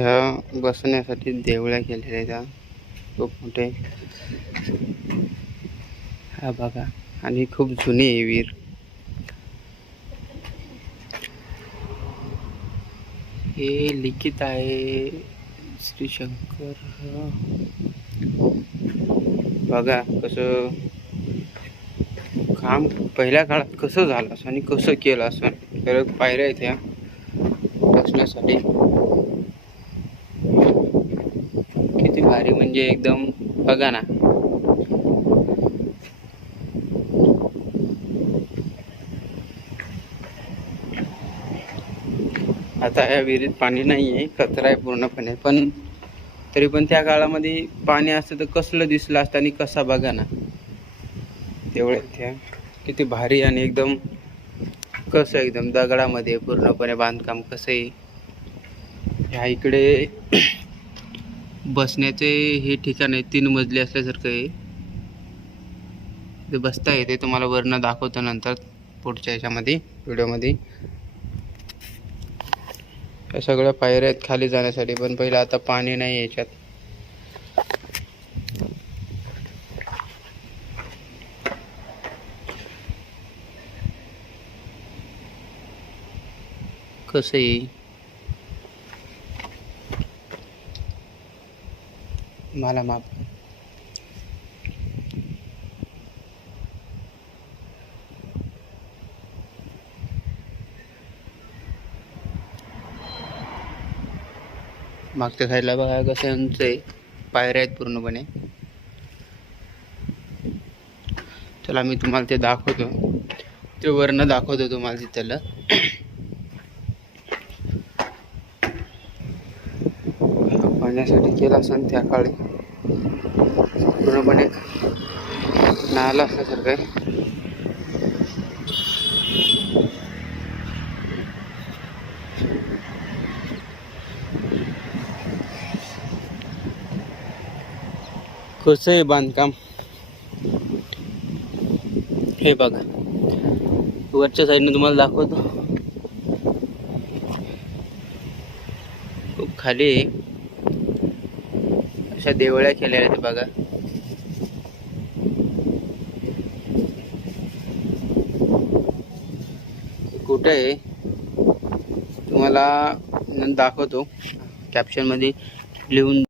ह्या बसण्यासाठी देवळ्या केलेल्या आहेत खूप मोठे. हा बघा, आणि खूप जुनी आहे विहीर. हे लिखित आहे श्री शंकर. बघा कसं काम पहिल्या काळात कसं झालं असं आणि कसं केलं असं. तर पायऱ्या आहेत ह्या बसण्यासाठी. किती भारी, म्हणजे एकदम बघा ना. आता या विहिरीत पाणी नाही आहे, कचरा आहे पूर्णपणे. पण तरी पण त्या काळामध्ये पाणी असतं तर कसलं दिसलं असतं. आणि कसा बघा ना तेवढे त्या किती भारी. आणि एकदम कसं एकदम दगडामध्ये पूर्णपणे बांधकाम कसं आहे. ह्या इकडे बसण्याचे हे ठिकाण आहे, 3 मजली असल्यासारखं आहे. ते बसता येते, तुम्हाला वरनं दाखवतो नंतर पुढच्या ह्याच्यामध्ये व्हिडिओमध्ये. या सगळ्या पायऱ्या आहेत खाली जाण्यासाठी, पण पहिलं आता पाणी नाही याच्यात. कसं आहे मला माफ. मागच्या साईडला बघा कसं उंच आहे, पायऱ्या आहेत पूर्णपणे. चला मी तुम्हाला ते दाखवतो, ते वरनं दाखवतो तुम्हाला तिथलं. पाण्यासाठी केला असं त्या काळी पूर्णपणे नाला असल्यासारखं आहे. कसं आहे बांधकाम हे बघा. वरच्या साईडने तुम्हाला दाखवतो, खूप खाली अशा देवळ्या केल्या आहेत बघा. कुठे आहे तुम्हाला दाखवतो, कॅप्शन मध्ये लिहून